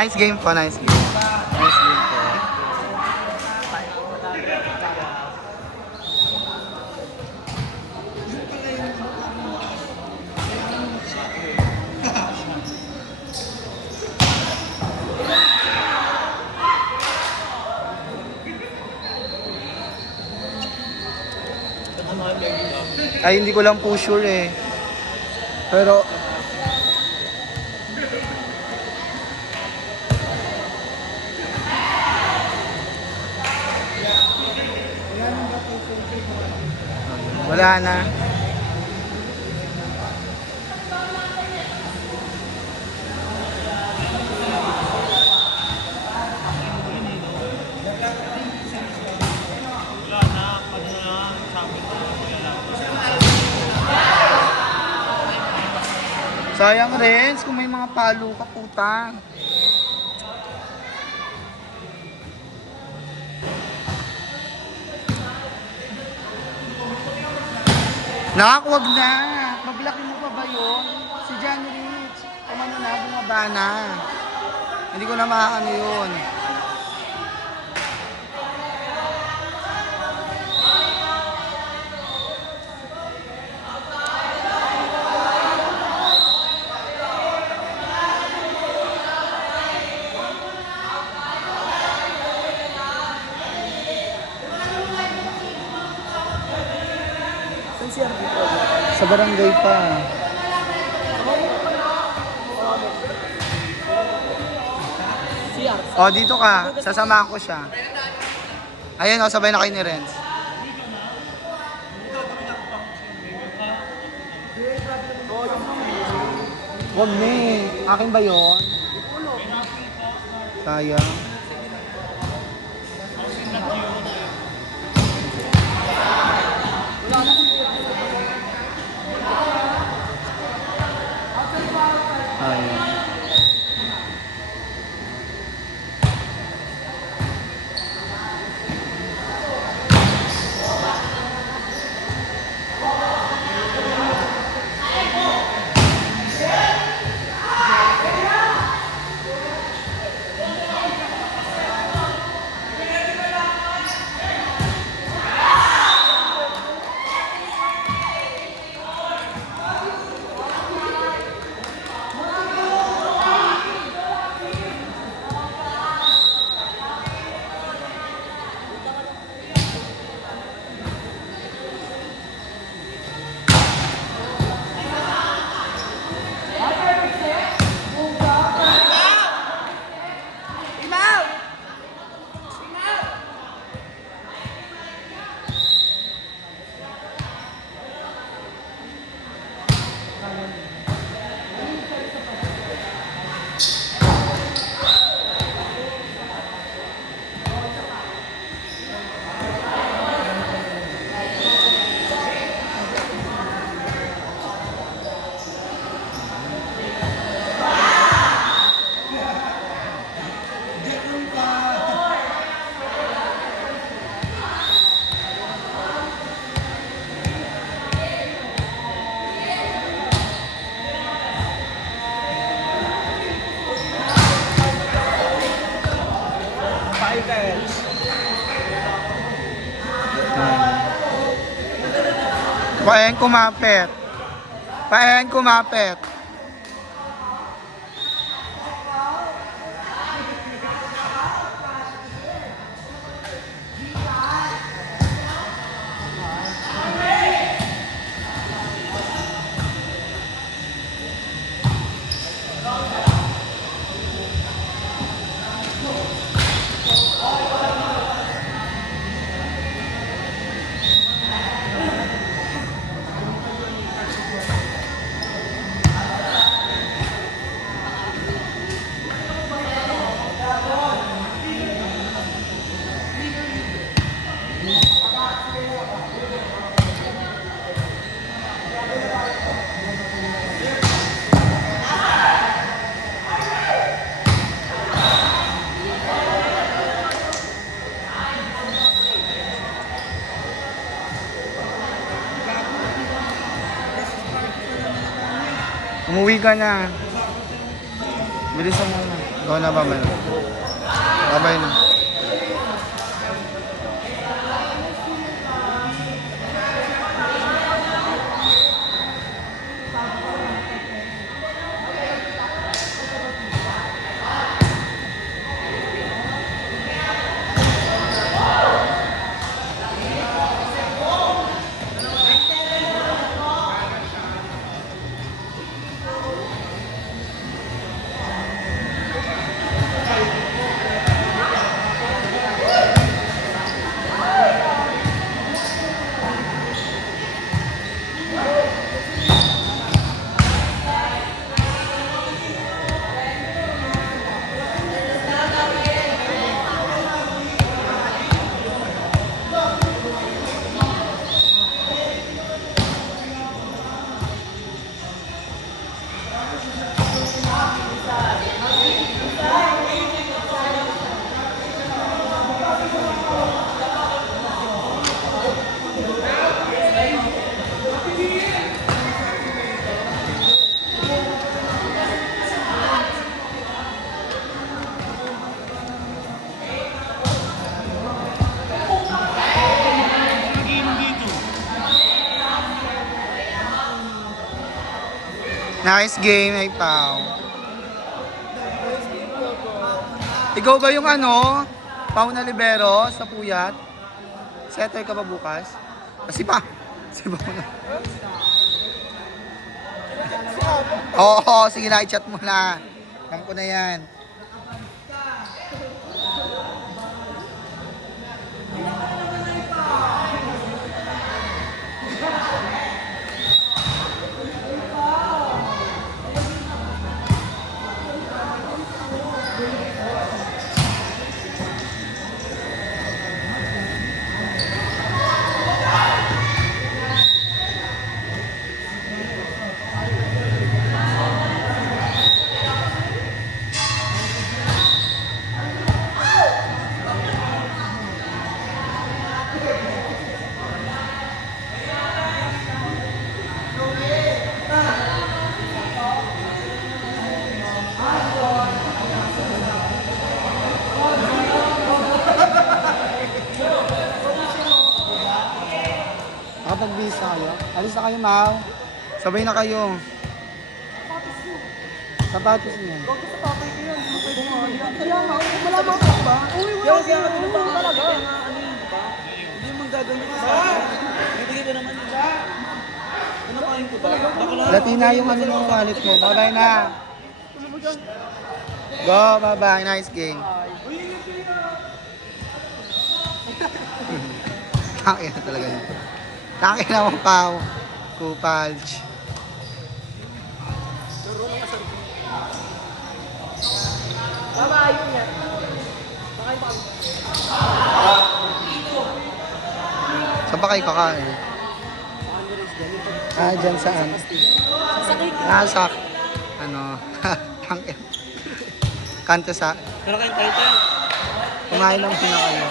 Nice game po, nice game. Nice game po. Ay, hindi ko lang po sure eh. Pero wala na. Sayang rin kung may mga palo ka, puta. Nak, wag na. Maglaki mo pa ba yun? Si John Rich. Kumano na, bumaba na. Hindi ko na maano yun. Sa barangay pa. O, dito ka. Sasamahan ko siya. Ayun, o, sabay na kayo ni Renz. Huwag na eh. Akin ba yun? Sayang. Ayun. Paen kumapit. Paen kumapit. Umuwi ka na. Bilisan mo na. Ikaw na ba man? Babay na. Nice game, ay Pao. Ikaw ba yung ano? Pao na libero sa puyat? Setter ka ba bukas? Kasi pa. Si Pao na. Oo, sige na, i-chat mo na. Alam ko na yan. Nakapag-visa kayo? Alis na kayo, Mau. Sabay na kayo. Sapatos niya. Huwag ko sa tatay ko yan. Kaya nga, wala ba ako ba? Uy, wala ka. Ano talaga? Hindi mo gagawin ka sa akin. Bibigay ko naman nila. Ano kain ko ba? Latina yung ano ng wallet mo. Bye-bye na. Go, bye-bye. Nice game. Takin na talaga yun. Takin na mong Pao. Kupalch. Bye-bye, yun yan. Bakain pa kami. Saan pa kayo kakain? Ah, dyan saan? Ah, sa... Ano? Tangin. Kanto sa... Pero kayong tayo. Kumain lang sila kayo.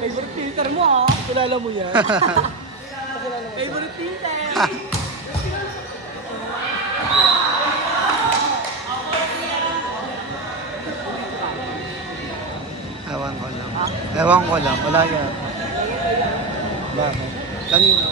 Favorite filter mo ah. Kilala mo yan. Favorite filter. Ewan ko lang. Ewan ko lang. Wala yan. Bakit? Kanina.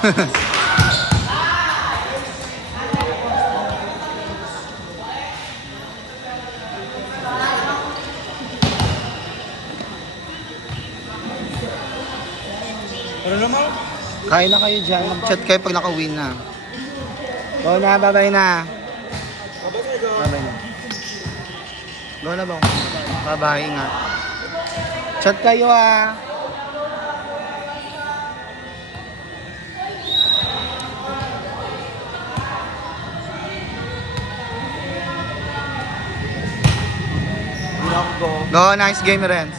Ano naman? Kain na kayo dyan. Mag-chat kayo pag naka-win na. Go na, bye-bye na. Babay kayo. Bye-bye na. Go na bang. Bye-bye, ingat. Chat kayo ah. Hindi na ako go. Go, nice game, Renz.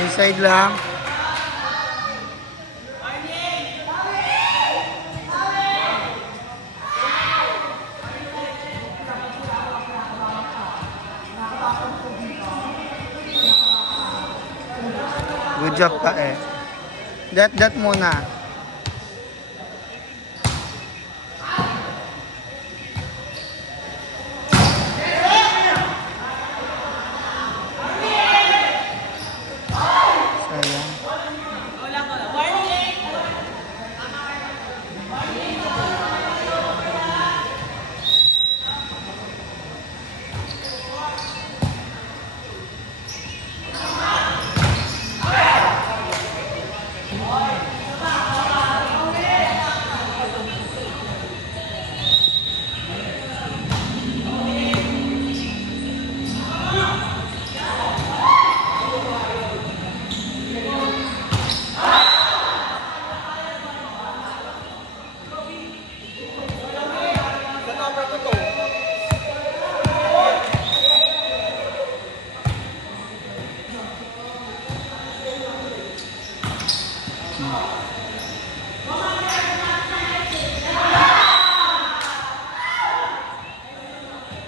Inside lang. Good job ka eh. Dat muna. Sayang.